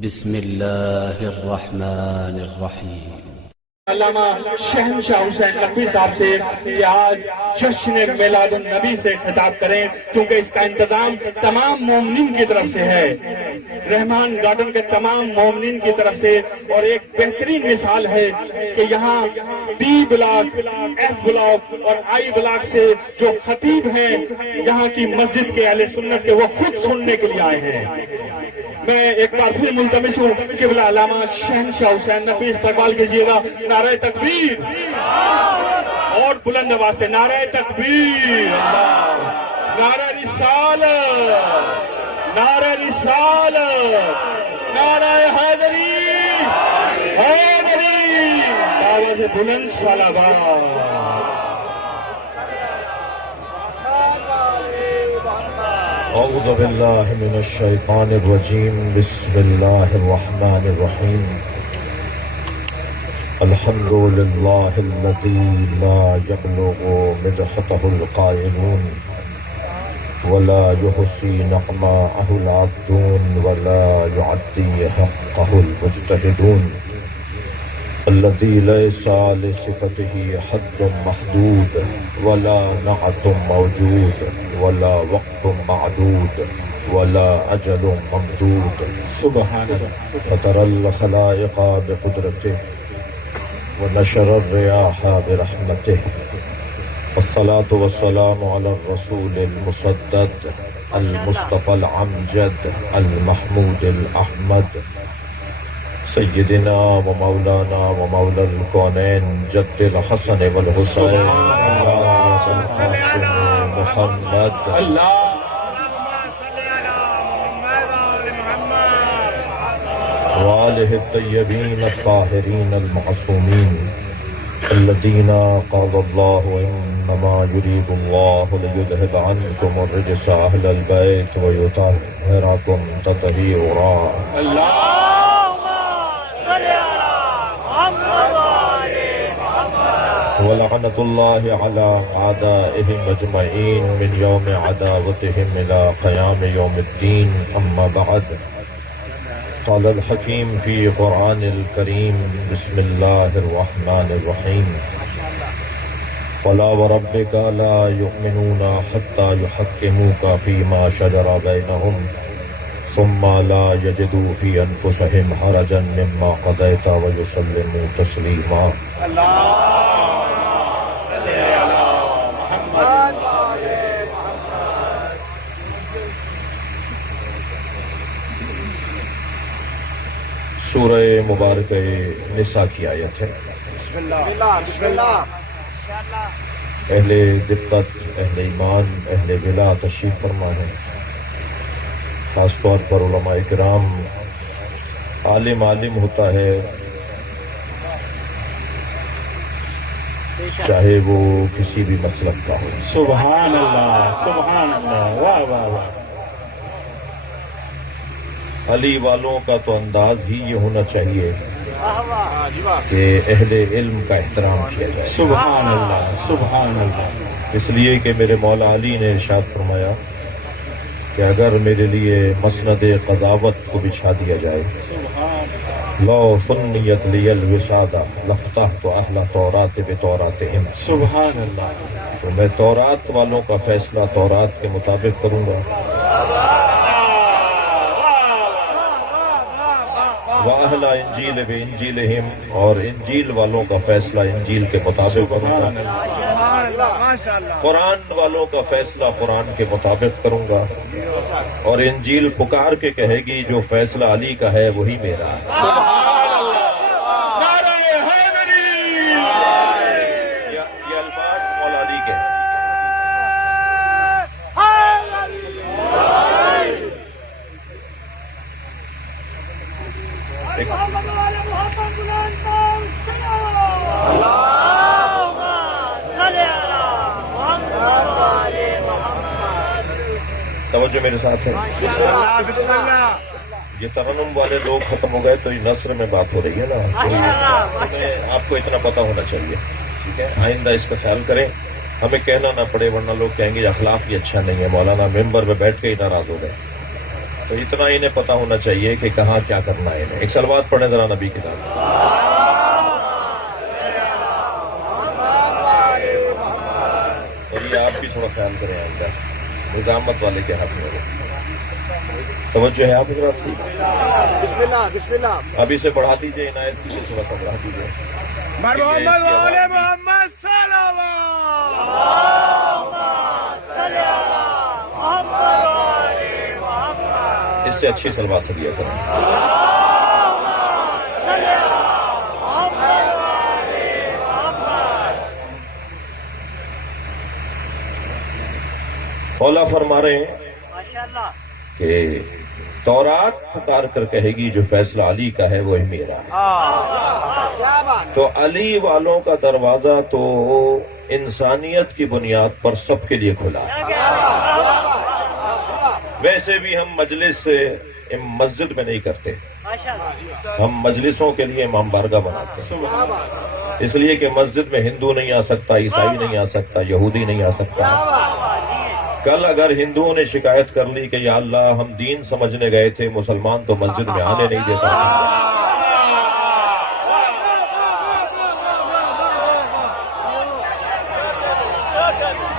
بسم اللہ الرحمن الرحیم۔ علامہ شہنشاہ حسین نقوی صاحب سے کہ آج جشن میلاد النبی سے خطاب کریں، کیونکہ اس کا انتظام تمام مومنین کی طرف سے ہے، رحمان گارڈن کے تمام مومنین کی طرف سے۔ اور ایک بہترین مثال ہے کہ یہاں بی بلاک، ایف بلاک اور آئی بلاک سے جو خطیب ہیں یہاں کی مسجد کے اہل سنت کے، وہ خود سننے کے لیے آئے ہیں۔ میں ایک بار پھر ملتمس ہوں کہ بلا علامہ شہنشاہ حسین نقوی استقبال کیجیے گا۔ نعرہ تکبیر اور بلند آواز سے نعرہ تکبیر، اللہ، نعرہ رسالت، نعرہ رسالت، نعرہ حیدری، حیدری، آواز بلند صلوات۔ اعوذ باللہ من الشیطان الرجیم، بسم اللہ الرحمن الرحیم۔ الحمد للہ الذی لا یبلغ مدحتہ القائلون ولا یحصی نعماءہ العابدون ولا یعدی حقہ المجتہدون، الذی لیس لصفتہ حد محدود ولا نعت موجود ولا وقت معدود ولا اجل ممدود، سبحان فطر الخلائق بقدرته ونشر الرياح برحمته، والصلاة والسلام على الرسول المسدد المصطفى العمجد المحمود الأحمد، سیدنا و مولانا و مولا الکونین جد الحسن والحسین محمد، وآلہ الطیبین الطاہرین المعصومین الذین قال اللہ انما یرید اللہ لیذہب عنکم الرجس اہل البیت ویطہرکم تطہیرا۔ ولعنة الله على أعدائهم أجمعين من يوم عداوتهم إلى قيام يوم الدين، أما بعد، قال الحكيم في قرآن الكريم، بسم الله الرحمن الرحيم، فلا وربك لا يؤمنون حتى يحكموك فيما شجر بينهم ثم لا يجدوا في أنفسهم حرجا مما قضيت ويسلموا تسليما۔ سورہ مبارکہ نساء کی آیت ہے۔ بسم اللہ۔ اہل دقت، اہل ایمان، اہل ولا تشریف فرما ہے، خاص طور پر علماء کرام۔ عالم ہوتا ہے، چاہے وہ کسی بھی مسلک کا ہو۔ سبحان اللہ، سبحان اللہ، واہ واہ واہ۔ علی والوں کا تو انداز ہی یہ ہونا چاہیے کہ اہل علم کا احترام کیا جائے۔ سبحان اللہ، سبحان اللہ۔ اس لیے کہ میرے مولا علی نے ارشاد فرمایا کہ اگر میرے لیے مسند قضاوت کو بچھا دیا جائے، لو سنیت لی الوسادہ لفتحت اہل تورات بتوراتہم، سبحان اللہ۔ تو میں تورات والوں کا فیصلہ تورات کے مطابق کروں گا، وَأَهْلَ إِنْجِيلِ بِإِنْجِيلِهِمْ، اور انجیل والوں کا فیصلہ انجیل کے مطابق کروں گا، قرآن والوں کا فیصلہ قرآن کے مطابق کروں گا، اور انجیل پکار کے کہے گی جو فیصلہ علی کا ہے وہی میرا ہے۔ یہ الفاظ مولا علی کے ہیں۔ توجہ میرے ساتھ ہے۔ یہ ترنم والے لوگ ختم ہو گئے تو یہ نثر میں بات ہو رہی ہے نا، آپ کو اتنا پتہ ہونا چاہیے، ٹھیک ہے؟ آئندہ اس کا خیال کریں، ہمیں کہنا نہ پڑے، ورنہ لوگ کہیں گے اخلاق ہی اچھا نہیں ہے، مولانا ممبر پہ بیٹھ کے ہی ناراض ہو گئے۔ تو اتنا انہیں پتا ہونا چاہیے کہ کہاں کیا کرنا ہے انہیں. ایک صلوات پڑھیں ذرا نبی کی نام. اور یہ آپ بھی تھوڑا خیال کریں آئندہ نظامت والے کے ہاتھ میں ہو. توجہ ہے آپ کی طرف. بسم اللہ بسم اللہ. اب اسے بڑھا دیجیے, عنایت کیجیے, تھوڑا سا بڑھا دیجیے. محمد وعلى محمد صلوات. اس سے اچھی صلوات ہدیہ کریں. مولا فرما رہے ہیں کہ تورات پکار کر کہے گی جو فیصلہ علی کا ہے وہی میرا ہے. تو علی والوں کا دروازہ تو انسانیت کی بنیاد پر سب کے لیے کھلا ہے. ویسے بھی ہم مجلس سے مسجد میں نہیں کرتے, ہم مجلسوں کے لیے امام بارگاہ بناتے ہیں. اس لیے کہ مسجد میں ہندو نہیں آ سکتا, عیسائی نہیں آ سکتا, یہودی نہیں آ سکتا. کل اگر ہندوؤں نے شکایت کر لی کہ یا اللہ ہم دین سمجھنے گئے تھے, مسلمان تو مسجد میں آنے نہیں دیتا,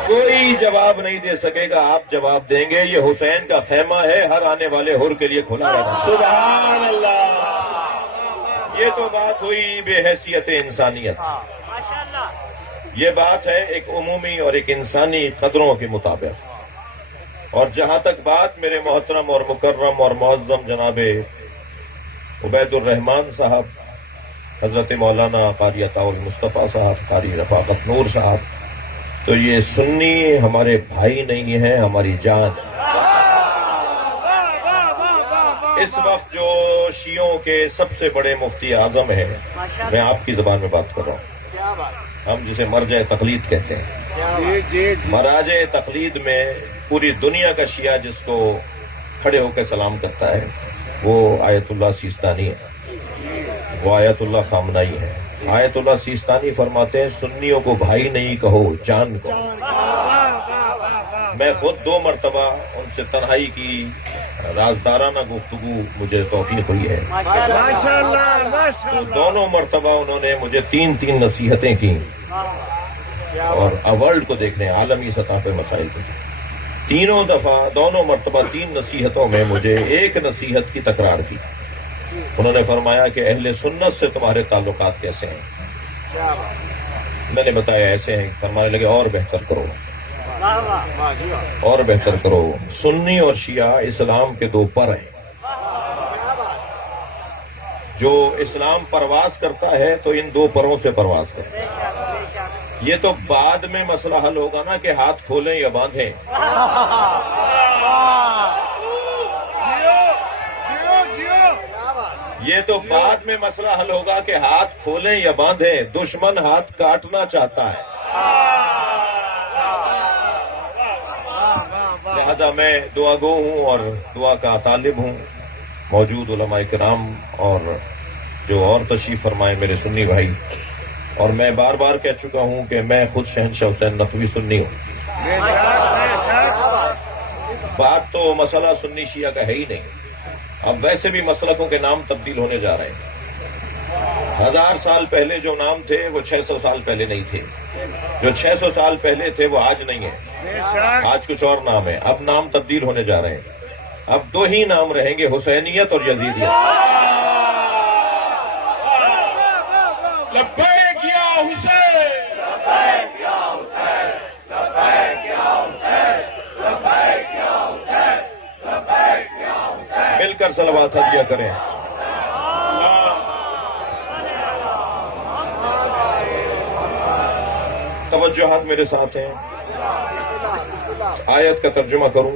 کوئی جواب نہیں دے سکے گا. آپ جواب دیں گے یہ حسین کا خیمہ ہے, ہر آنے والے حر کے لیے کھلا رہنا. سبحان اللہ. یہ تو بات ہوئی بے حیثیت انسانیت. یہ بات ہے ایک عمومی اور ایک انسانی قدروں کے مطابق. اور جہاں تک بات میرے محترم اور مکرم اور معظم جناب عبید الرحمان صاحب, حضرت مولانا قاری عطا المصطفیٰ صاحب, قاری رفاقت نور صاحب, تو یہ سنی ہمارے بھائی نہیں ہیں, ہماری جان. اس وقت جو شیعوں کے سب سے بڑے مفتی اعظم ہیں, میں آپ کی زبان میں بات کر رہا ہوں, ہم جسے مرجع تقلید کہتے ہیں. مراجع تقلید میں پوری دنیا کا شیعہ جس کو کھڑے ہو کے سلام کرتا ہے وہ آیت اللہ سیستانی ہے, وہ آیت اللہ خامنائی ہے. آیت اللہ سیستانی فرماتے ہیں سنیوں کو بھائی نہیں کہو, جان کو. میں خود 2 مرتبہ ان سے تنہائی کی رازدارانہ گفتگو مجھے توفیق ہوئی ہے. تو دونوں مرتبہ انہوں نے مجھے 3 نصیحتیں کی, اور ورلڈ کو دیکھ رہے ہیں, عالمی سطح پہ مسائل کو. تینوں دفعہ, دونوں مرتبہ 3 نصیحتوں میں مجھے ایک نصیحت کی تکرار کی. انہوں نے فرمایا کہ اہل سنت سے تمہارے تعلقات کیسے ہیں؟ میں نے بتایا ایسے ہیں. فرمانے لگے اور بہتر کرو, اور بہتر کرو. سنی اور شیعہ اسلام کے 2 پر ہیں. جو اسلام پرواز کرتا ہے تو ان 2 پروں سے پرواز کرتا ہے. یہ تو بعد میں مسئلہ حل ہوگا نا کہ ہاتھ کھولیں یا باندھیں. یہ تو بعد میں مسئلہ حل ہوگا کہ ہاتھ کھولیں یا باندھیں. دشمن ہاتھ کاٹنا چاہتا ہے. لہذا میں دعا گو ہوں اور دعا کا طالب ہوں. موجود علماء کرام اور جو اور تشریف فرمائے میرے سنی بھائی, اور میں بار بار کہہ چکا ہوں کہ میں خود شہنشاہ حسین نقوی سنی ہوں. بات تو مسئلہ سنی شیعہ کا ہے ہی نہیں. اب ویسے بھی مسلکوں کے نام تبدیل ہونے جا رہے ہیں. 1000 سال پہلے جو نام تھے وہ 600 سال پہلے نہیں تھے. جو 600 سال پہلے تھے وہ آج نہیں ہے, آج کچھ اور نام ہے. اب نام تبدیل ہونے جا رہے ہیں. اب 2 ہی نام رہیں گے, حسینیت اور یزیدیت. لبیک یا حسین, لبیک یا حسین, لبیک یا حسین, لبیک یا حسین, لبیک یا حسین. مل کر صلوات ہدیہ کریں. توجہات میرے ساتھ ہیں. آیت کا ترجمہ کروں.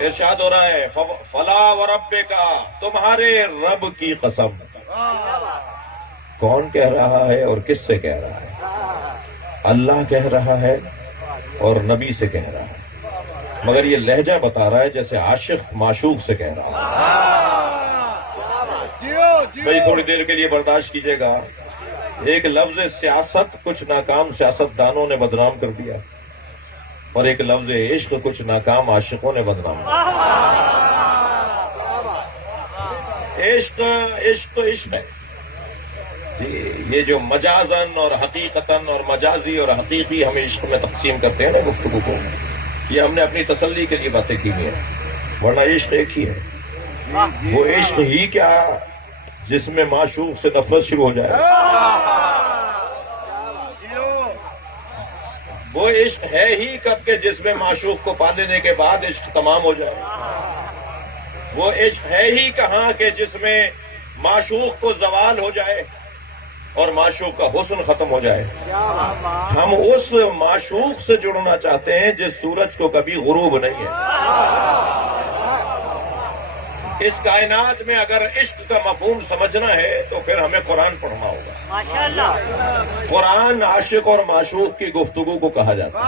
ارشاد ہو رہا ہے فلا وربک, تمہارے رب کی قسم. کون کہہ رہا ہے اور کس سے کہہ رہا ہے؟ اللہ کہہ رہا ہے اور نبی سے کہہ رہا ہے. مگر یہ لہجہ بتا رہا ہے جیسے عاشق معشوق سے کہہ رہا ہے. بھائی تھوڑی دیر کے لیے برداشت کیجئے گا. ایک لفظ سیاست کچھ ناکام سیاست دانوں نے بدنام کر دیا, اور ایک لفظ عشق کچھ ناکام عاشقوں نے بدنام کر دیا. عشق عشق تو عشق ہے جی. یہ جو مجازن اور حقیقتاً اور مجازی اور حقیقی ہم عشق میں تقسیم کرتے ہیں نا گفتگو کو، یہ ہم نے اپنی تسلی کے لیے باتیں کی ہیں، ورنہ عشق ایک ہی ہے. وہ عشق ہی کیا جس میں معشوق سے نفرت شروع ہو جائے. وہ عشق ہے ہی کب کہ جس میں معشوق کو پا لینے کے بعد عشق تمام ہو جائے. وہ عشق ہے ہی کہاں کہ جس میں معشوق کو زوال ہو جائے اور معشوق کا حسن ختم ہو جائے. ہم اس معشوق سے جڑنا چاہتے ہیں جس سورج کو کبھی غروب نہیں ہے. اس کائنات میں اگر عشق کا مفہوم سمجھنا ہے تو پھر ہمیں قرآن پڑھنا ہوگا. ماشاءاللہ. قرآن عاشق اور معشوق کی گفتگو کو کہا جاتا ہے.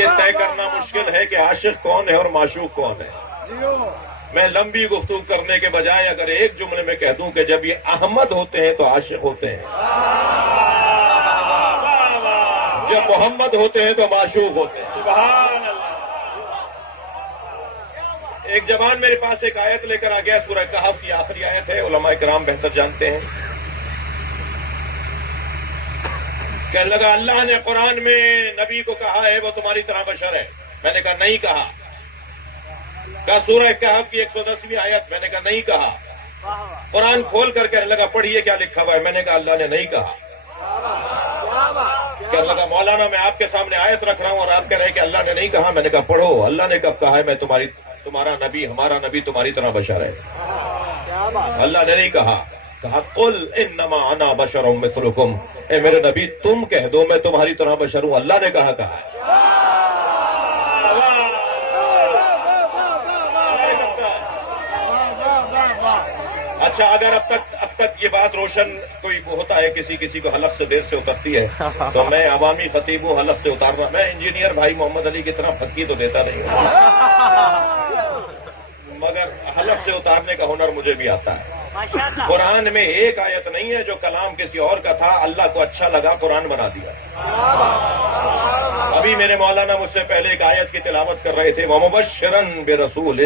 یہ طے کرنا مشکل ہے کہ عاشق کون ہے اور معشوق کون ہے. میں لمبی گفتگو کرنے کے بجائے اگر ایک جملے میں کہہ دوں کہ جب یہ احمد ہوتے ہیں تو عاشق ہوتے ہیں، جب محمد ہوتے ہیں تو معشوق ہوتے ہیں. سبحان اللہ. ایک جوان میرے پاس ایک آیت لے کر آ گیا، سورہ کہف کی آخری آیت ہے، علماء کرام بہتر جانتے ہیں. کہنے لگا اللہ نے قرآن میں نبی کو کہا ہے وہ تمہاری طرح بشر ہے. میں نے کہا نہیں کہا. کہا سورہ کہف کی 110ویں آیت. میں نے کہا نہیں کہا. قرآن کھول کر کہنے لگا پڑھیے کیا لکھا ہوا ہے. میں نے کہا اللہ نے نہیں کہا. کہنے لگا مولانا میں آپ کے سامنے آیت رکھ رہا ہوں اور آپ کہہ رہے ہیں کہ اللہ نے نہیں کہا. میں نے کہا پڑھو اللہ نے کب کہا ہے میں تمہارا نبی ہمارا نبی تمہاری طرح بشر ہے. اللہ نے نہیں کہا. کہا قل انما انا بشر مثلکم. اے میرے نبی تم کہہ دو میں تمہاری طرح بشر ہوں. اللہ نے کہا. اچھا اگر اب تک یہ بات روشن کوئی ہوتا ہے، کسی کو حلق سے دیر سے اترتی ہے تو میں عوامی خطیب ہوں، حلق سے اتارنا. میں انجینئر بھائی محمد علی کی طرح پھکی تو دیتا نہیں ہوں، مگر حلق سے اتارنے کا ہنر مجھے بھی آتا ہے. قرآن میں ایک آیت نہیں ہے جو کلام کسی اور کا تھا، اللہ کو اچھا لگا قرآن بنا دیا. ابھی میرے مولانا مجھ سے پہلے ایک آیت کی تلاوت کر رہے تھے، وَمُبَشِّرًا بِرَسُولٍ.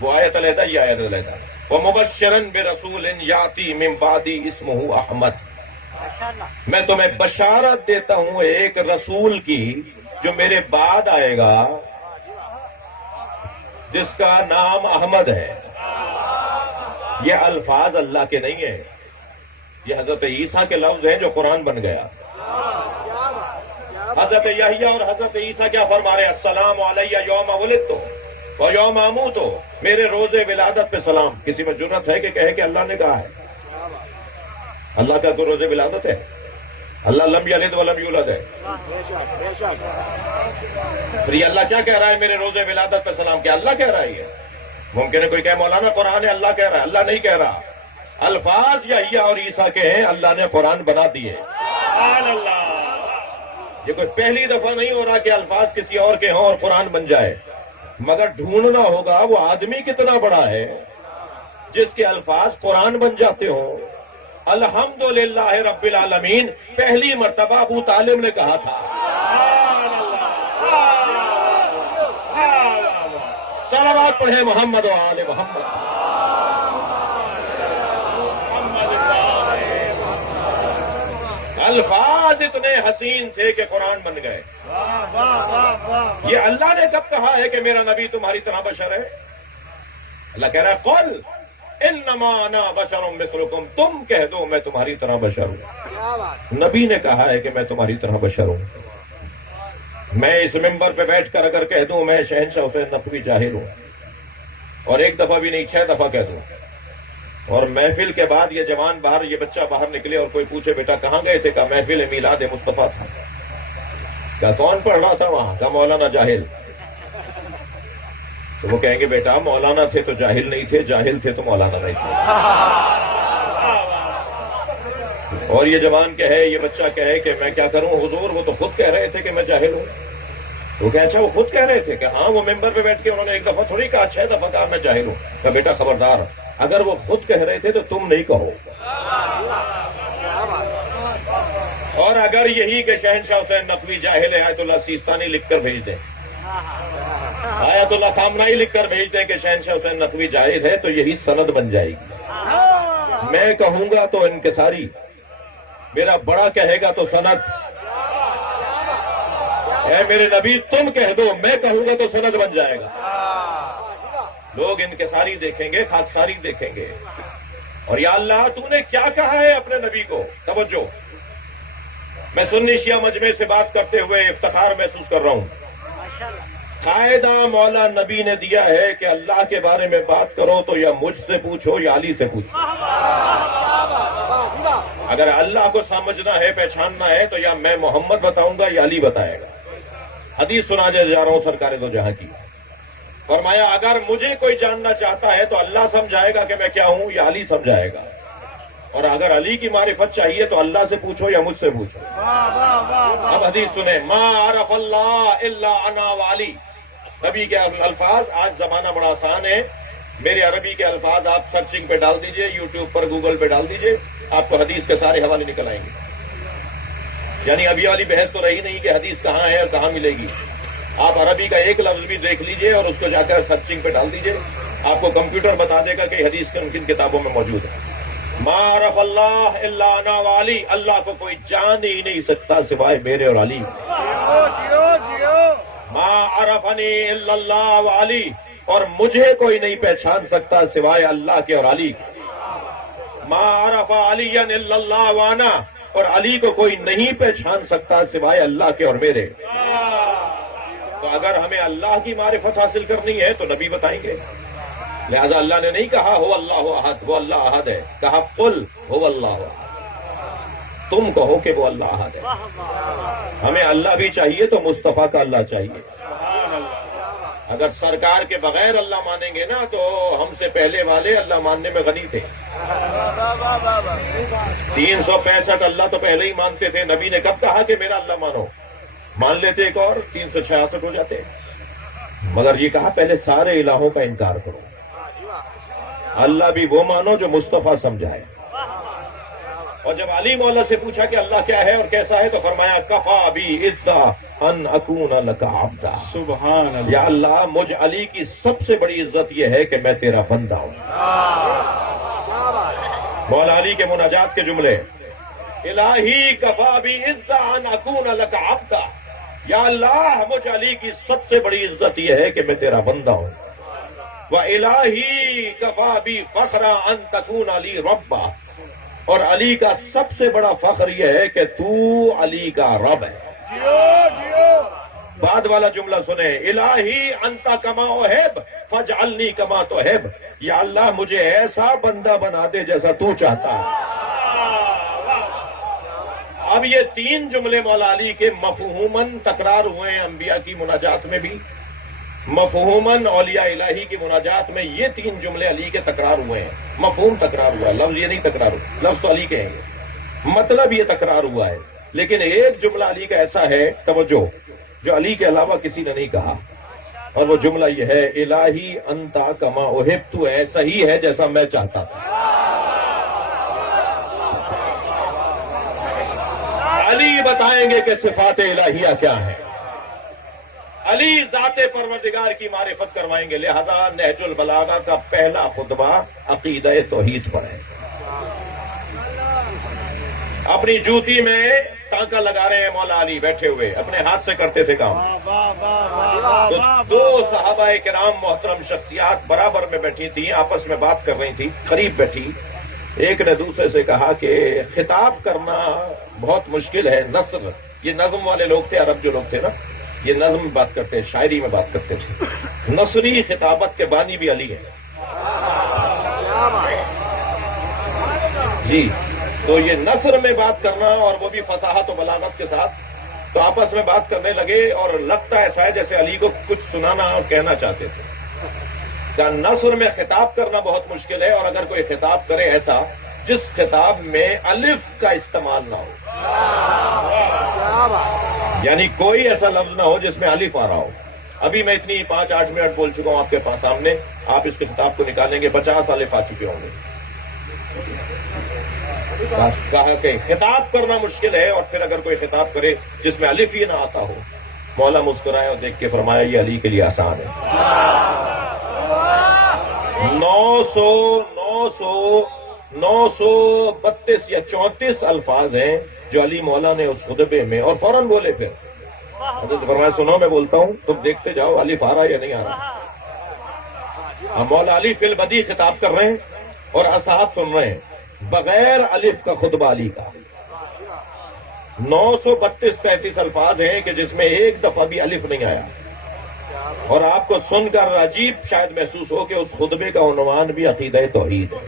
وہ آیت علیحدہ، یہ آیت علیحدہ. وَمُبَشِّرًا بِرَسُولٍ يَأْتِي مِن بَعْدِي اسْمُهُ احمد. میں تمہیں بشارت دیتا ہوں ایک رسول کی جو میرے بعد آئے گا جس کا نام احمد ہے. یہ الفاظ اللہ کے نہیں ہیں، یہ حضرت عیسیٰ کے لفظ ہیں جو قرآن بن گیا. حضرت یحییٰ اور حضرت عیسیٰ کیا فرما رہے ہیں؟ السلام علیہ یوم ولدت و یوم اموت. میرے روز ولادت پہ سلام. کسی میں جرت ہے کہ کہے کہ اللہ نے کہا ہے؟ اللہ کا تو روز ولادت ہے. اللہ لم یلد ولم یولد ہے. پھر یہ اللہ کیا کہہ رہا ہے میرے روز ولادت پہ سلام؟ کیا اللہ کہہ رہا ہے؟ یہ ممکن ہے کوئی کہے مولانا قرآن ہے اللہ کہہ رہا ہے. اللہ نہیں کہہ رہا. الفاظ یحییٰ اور عیسیٰ کے ہیں، اللہ نے قرآن بنا دیے. سبحان اللہ. یہ کوئی پہلی دفعہ نہیں ہو رہا کہ الفاظ کسی اور کے ہوں اور قرآن بن جائے، مگر ڈھونڈنا ہوگا وہ آدمی کتنا بڑا ہے جس کے الفاظ قرآن بن جاتے ہوں. الحمدللہ رب العالمین پہلی مرتبہ ابو طالب نے کہا تھا. صلوات پڑھیں محمد و آل محمد. الفاظ اتنے حسین تھے کہ قرآن بن گئے. یہ اللہ نے کب کہا ہے کہ میرا نبی تمہاری طرح بشر ہے؟ اللہ کہہ رہا ہے قل انما انا بشر مثلکم. تم کہہ دو میں تمہاری طرح بشر ہوں. نبی نے کہا ہے کہ میں تمہاری طرح بشر ہوں. میں اس ممبر پہ بیٹھ کر اگر کہہ دوں میں شہنشاہ حسین نقوی جاہل ہوں، اور ایک دفعہ بھی نہیں 6 دفعہ کہہ دوں، اور محفل کے بعد یہ جوان باہر، یہ بچہ باہر نکلے اور کوئی پوچھے بیٹا کہاں گئے تھے؟ کہا محفل میلاد مصطفیٰ تھا. کہا کون پڑھ رہا تھا وہاں؟ کہا مولانا جاہل. تو وہ کہیں گے بیٹا مولانا تھے تو جاہل نہیں تھے، جاہل تھے تو مولانا نہیں تھے. اور یہ جوان کہے، یہ بچہ کہے کہ میں کیا کروں حضور، وہ تو خود کہہ رہے تھے کہ میں جاہل ہوں. وہ کہ اچھا وہ خود کہہ رہے تھے کہ ہاں وہ ممبر پہ بیٹھ کے انہوں نے ایک دفعہ تھوڑی کہا، 6 دفعہ کہا میں جاہل ہوں. کہ بیٹا خبردار، اگر وہ خود کہہ رہے تھے تو تم نہیں کہو. اور اگر یہی کہ شہنشاہ حسین نقوی جاہل ہے آیت اللہ سیستانی لکھ کر بھیج دیں. آیت اللہ خامنائی لکھ کر بھیجتے ہیں کہ شہنشاہ حسین نقوی جائز ہے تو یہی سند بن جائے گی. میں کہوں گا تو انکساری، میرا بڑا کہے گا تو سند. اے میرے نبی تم کہہ دو، میں کہوں گا تو سند بن جائے گا. لوگ انکساری دیکھیں گے، خاکساری دیکھیں گے. اور یا اللہ تو نے کیا کہا ہے اپنے نبی کو. توجہ، میں سنی شیعہ مجمع سے بات کرتے ہوئے افتخار محسوس کر رہا ہوں. قاعدہ مولا نبی نے دیا ہے کہ اللہ کے بارے میں بات کرو تو یا مجھ سے پوچھو یا علی سے پوچھو. اگر اللہ کو سمجھنا ہے، پہچاننا ہے تو یا میں محمد بتاؤں گا یا علی بتائے گا. حدیث سنانے جا رہا ہوں سرکار دو جہاں کی. فرمایا اگر مجھے کوئی جاننا چاہتا ہے تو اللہ سمجھائے گا کہ میں کیا ہوں یا علی سمجھائے گا. اور اگر علی کی معرفت چاہیے تو اللہ سے پوچھو یا مجھ سے پوچھو. اب حدیث سنیں، ما عرف اللہ الا انا وعلی. نبی کے الفاظ، آج زمانہ بڑا آسان ہے، میرے عربی کے الفاظ آپ سرچنگ پہ ڈال دیجئے، یوٹیوب پر گوگل پہ ڈال دیجئے، آپ کو حدیث کے سارے حوالے نکل آئیں گے. یعنی ابھی والی بحث تو رہی نہیں کہ حدیث کہاں ہے اور کہاں ملے گی. آپ عربی کا ایک لفظ بھی دیکھ لیجئے اور اس کو جا کر سرچنگ پہ ڈال دیجئے، آپ کو کمپیوٹر بتا دے گا کہ حدیث کن کتابوں میں موجود ہے. ما عرف اللہ الا انا وعلی. اللہ کو کوئی جان ہی نہیں سکتا سوائے میرے اور علی. ما عرفنی الا اللہ وعلی. اور مجھے کوئی نہیں پہچان سکتا سوائے اللہ کے اور علی. ما عرف علی الا اللہ وانا. اور علی کو کوئی نہیں پہچان سکتا سوائے اللہ کے اور میرے. تو اگر ہمیں اللہ کی معرفت حاصل کرنی ہے تو نبی بتائیں گے. لہذا اللہ نے نہیں کہا ہو اللہ احد، وہ اللہ احد ہے. کہا قل ہو اللہ احد. تم کہو کہ وہ اللہ احد ہے. ہمیں اللہ بھی چاہیے تو مصطفیٰ کا اللہ چاہیے. اگر سرکار کے بغیر اللہ مانیں گے نا تو ہم سے پہلے والے اللہ ماننے میں غنی تھے. 365 اللہ تو پہلے ہی مانتے تھے. نبی نے کب کہا کہ میرا اللہ مانو؟ مان لیتے ایک اور 366 ہو جاتے. مگر یہ کہا پہلے سارے الہوں کا انکار کرو. اللہ بھی وہ مانو جو مصطفیٰ سمجھائے. اور جب علی مولا سے پوچھا کہ اللہ کیا ہے اور کیسا ہے تو فرمایا کفا بی عزا ان اکون لک عبدا. سبحان اللہ. یا اللہ مجھ علی کی سب سے بڑی عزت یہ ہے کہ میں تیرا بندہ ہوں. مولا علی کے مناجات کے جملے، الہی کفا بی عزا ان اکون لک عبدا. یا اللہ مجھ علی کی سب سے بڑی عزت یہ ہے کہ میں تیرا بندہ ہوں. وَإِلَٰهِ كَفَى بِي فَخْرًا أَن تَكُونَ عَلِي رَبًّا. اور علی کا سب سے بڑا فخر یہ ہے کہ تو علی کا رب ہے. بعد والا جملہ سنیں، الہی انت کما احب فاجعلنی کما تحب. یا اللہ مجھے ایسا بندہ بنا دے جیسا تو چاہتا ہے. اب یہ 3 جملے مولا علی کے مفہوماً تکرار ہوئے ہیں انبیاء کی مناجات میں بھی، مفہوماً اولیاء الہی کی مناجات میں یہ 3 جملے علی کے تکرار ہوئے ہیں. مفہوم تکرار ہوا ہے، لفظ یہ نہیں تکرار ہوا. لفظ تو علی کے ہیں، مطلب یہ تکرار ہوا ہے. لیکن ایک جملہ علی کا ایسا ہے، توجہ، جو علی کے علاوہ کسی نے نہیں کہا. اور وہ جملہ یہ ہے، الہی انتا کما احب. تو ایسا ہی ہے جیسا میں چاہتا تھا. علی بتائیں گے کہ صفات الہیہ کیا ہیں. علی ذات پروردگار کی معرفت کروائیں گے. لہذا نہج البلاغہ کا پہلا خطبہ عقیدہ توحید پر ہے. اپنی جوتی میں ٹانکا لگا رہے ہیں مولا علی بیٹھے ہوئے، اپنے ہاتھ سے کرتے تھے کام. تو 2 صحابہ کرام محترم شخصیات برابر میں بیٹھی تھیں، آپس میں بات کر رہی تھی، قریب بیٹھی. ایک نے دوسرے سے کہا کہ خطاب کرنا بہت مشکل ہے. نثر، یہ نظم والے لوگ تھے، عرب جو لوگ تھے نا، یہ نظم میں بات کرتے، شاعری میں بات کرتے تھے. نثری خطابت کے بانی بھی علی ہیں. جی، تو یہ نثر میں بات کرنا اور وہ بھی فصاحت و بلاغت کے ساتھ، تو آپس میں بات کرنے لگے اور لگتا ایسا ہے جیسے علی کو کچھ سنانا اور کہنا چاہتے تھے. کہ نثر میں خطاب کرنا بہت مشکل ہے، اور اگر کوئی خطاب کرے ایسا جس خطاب میں الف کا استعمال نہ ہو، یعنی کوئی ایسا لفظ نہ ہو جس میں الف آ رہا ہو. ابھی میں اتنی 5-8 منٹ بول چکا ہوں آپ کے پاس سامنے، آپ اس کے خطاب کو نکالیں گے 50 الف آ چکے ہوں گے. کہا کہ خطاب کرنا مشکل ہے، اور پھر اگر کوئی خطاب کرے جس میں الف ہی نہ آتا ہو، مولا مسکرائے اور دیکھ کے فرمایا یہ علی کے لیے آسان ہے. 932 یا 34 الفاظ ہیں جو علی مولا نے اس خطبے میں اور فوراً بولے. پھر حضرت فرمایا سنو میں بولتا ہوں تم دیکھتے جاؤ الف آ رہا یا نہیں آ رہا. مولا علی فی البدیع خطاب کر رہے ہیں اور اصحاب سن رہے ہیں بغیر الف کا خطبہ علی کا. 932-33 الفاظ ہیں کہ جس میں ایک دفعہ بھی الف نہیں آیا. اور آپ کو سن کر عجیب شاید محسوس ہو کہ اس خطبے کا عنوان بھی عقیدہ توحید ہے.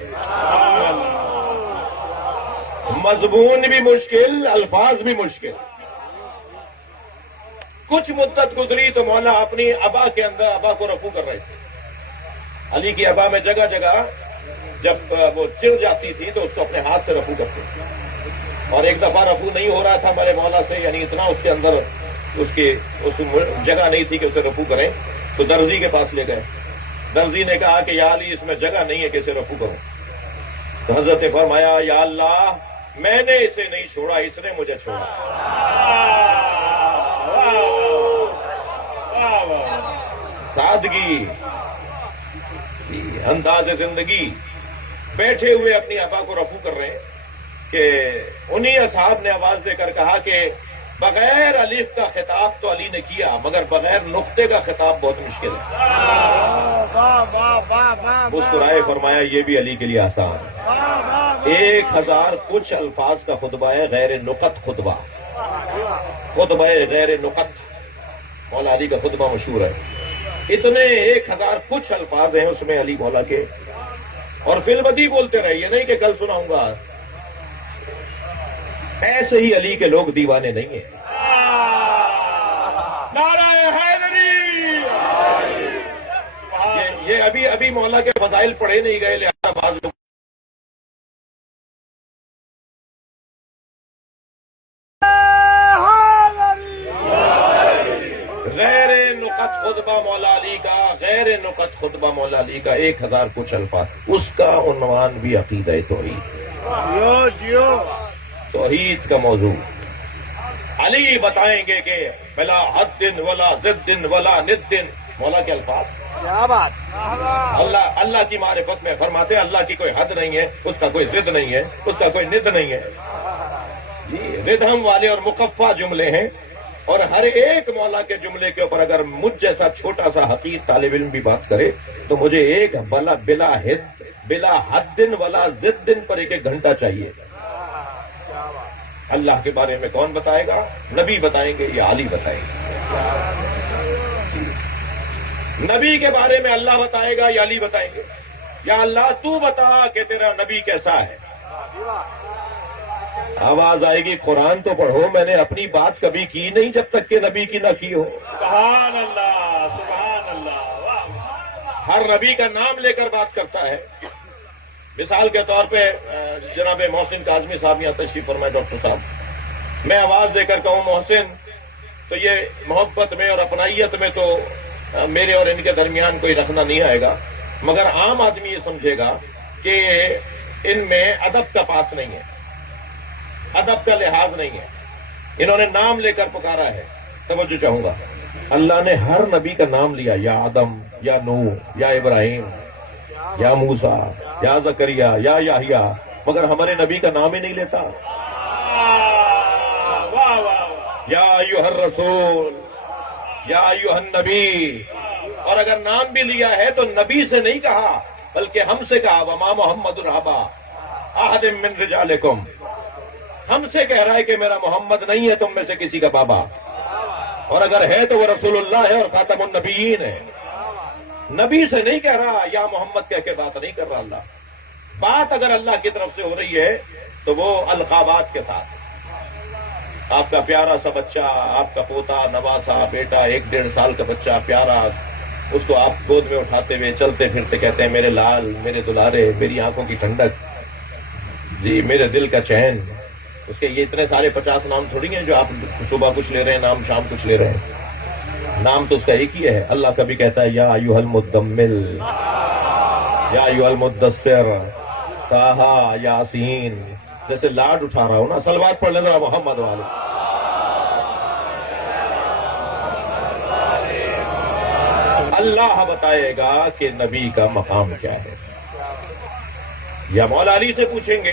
مضمون بھی مشکل، الفاظ بھی مشکل. کچھ مدت گزری تو مولا اپنی ابا کے اندر ابا کو رفع کر رہے تھے. علی کی ابا میں جگہ جگہ جب وہ چڑ جاتی تھی تو اس کو اپنے ہاتھ سے رفع کرتے تھے. اور ایک دفعہ رفع نہیں ہو رہا تھا ہمارے مولا سے، یعنی اتنا اس کے اندر اس جگہ نہیں تھی کہ اسے رفع کریں، تو درزی کے پاس لے گئے. درزی نے کہا کہ یا علی اس میں جگہ نہیں ہے کہ اسے رفع کروں. تو حضرت نے فرمایا یا اللہ میں نے اسے نہیں چھوڑا، اس نے مجھے چھوڑا. سادگی، انداز زندگی. بیٹھے ہوئے اپنی ابا کو رفع کر رہے ہیں کہ انہی اصحاب نے آواز دے کر کہا کہ بغیر الف کا خطاب تو علی نے کیا مگر بغیر نقطے کا خطاب بہت مشکل ہے. مسکرائے فرمایا یہ بھی علی کے لیے آسان ہے. 1000 کچھ الفاظ کا خطبہ ہے، غیر نقط خطبہ. خطبہ غیر نقط مولا علی کا خطبہ مشہور ہے. اتنے 1000 کچھ الفاظ ہیں اس میں علی مولا کے، اور فی البدیع بولتے رہے. یہ نہیں کہ کل سناؤں گا. ایسے ہی علی کے لوگ دیوانے نہیں ہیں. نعرہ حیدری. یہ ابھی مولا کے فضائل پڑھے نہیں گئے، لہذا بعض لوگ غیر نقط خطبہ مولا علی کا، غیر نقط خطبہ مولا علی کا 1000 کچھ الفاظ. اس کا عنوان بھی عقیدہ توحید. توحید کا موضوع. علی بتائیں گے کہ بلا حد ولا ضد ولا ند. مولا کے الفاظ کیا بات. اللہ کی معرفت میں فرماتے ہیں اللہ کی کوئی حد نہیں ہے، اس کا کوئی ضد نہیں ہے، اس کا کوئی ند نہیں ہے. ردھم والے اور مقفع جملے ہیں، اور ہر ایک مولا کے جملے کے اوپر اگر مجھ جیسا چھوٹا سا حقیر طالب علم بھی بات کرے تو مجھے ایک بلا حد ولا ضد پر ایک گھنٹہ چاہیے. اللہ کے بارے میں کون بتائے گا؟ نبی بتائیں گے یا علی بتائیں گے؟ نبی کے بارے میں اللہ بتائے گا یا علی بتائیں گے؟ یا اللہ تو بتا کہ تیرا نبی کیسا ہے. آواز آئے گی قرآن تو پڑھو. میں نے اپنی بات کبھی کی نہیں جب تک کہ نبی کی نہ کی ہو. سبحان اللہ، سبحان اللہ. ہر نبی کا نام لے کر بات کرتا ہے. مثال کے طور پہ جناب محسن کاظمی صاحب یہاں تشریف فرمائے. ڈاکٹر صاحب میں آواز دے کر کہوں محسن تو یہ محبت میں اور اپنائیت میں تو میرے اور ان کے درمیان کوئی رکھنا نہیں آئے گا، مگر عام آدمی یہ سمجھے گا کہ ان میں ادب کا پاس نہیں ہے، ادب کا لحاظ نہیں ہے. انہوں نے نام لے کر پکارا ہے. توجہ چاہوں گا، اللہ نے ہر نبی کا نام لیا، یا آدم، یا نوح، یا ابراہیم، یا موسیٰ، یا زکریا، یا یحییٰ، مگر ہمارے نبی کا نام ہی نہیں لیتا. یا ایھا الرسول، یا ایھا النبی. اور اگر نام بھی لیا ہے تو نبی سے نہیں کہا بلکہ ہم سے کہا. وما محمد الابا احد من رجالکم. ہم سے کہہ رہا ہے کہ میرا محمد نہیں ہے تم میں سے کسی کا بابا، اور اگر ہے تو وہ رسول اللہ ہے اور خاتم النبیین ہے. نبی سے نہیں کہہ رہا یا محمد کہہ کے بات نہیں کر رہا. اللہ بات اگر اللہ کی طرف سے ہو رہی ہے تو وہ القابات کے ساتھ. آپ کا پیارا سا بچہ، آپ کا پوتا، نواسا، بیٹا، 1-1.5 سال کا بچہ پیارا، اس کو آپ گود میں اٹھاتے ہوئے چلتے پھرتے کہتے ہیں میرے لال، میرے دلارے، میری آنکھوں کی ٹھنڈک، جی میرے دل کا چین. اس کے یہ اتنے سارے 50 نام تھوڑی ہیں جو آپ صبح کچھ لے رہے ہیں نام، شام کچھ لے رہے ہیں. نام تو اس کا ایک ہی ہے. اللہ کبھی کہتا ہے یا ایھا المدمل، یا ایھا المدثر، طٰہٰ، یاسین. جیسے لاڈ اٹھا رہا ہوں نا. صلوات پڑھ لیں ذرا محمد والے. اللہ بتائے گا کہ نبی کا مقام کیا ہے. یا مولا علی سے پوچھیں گے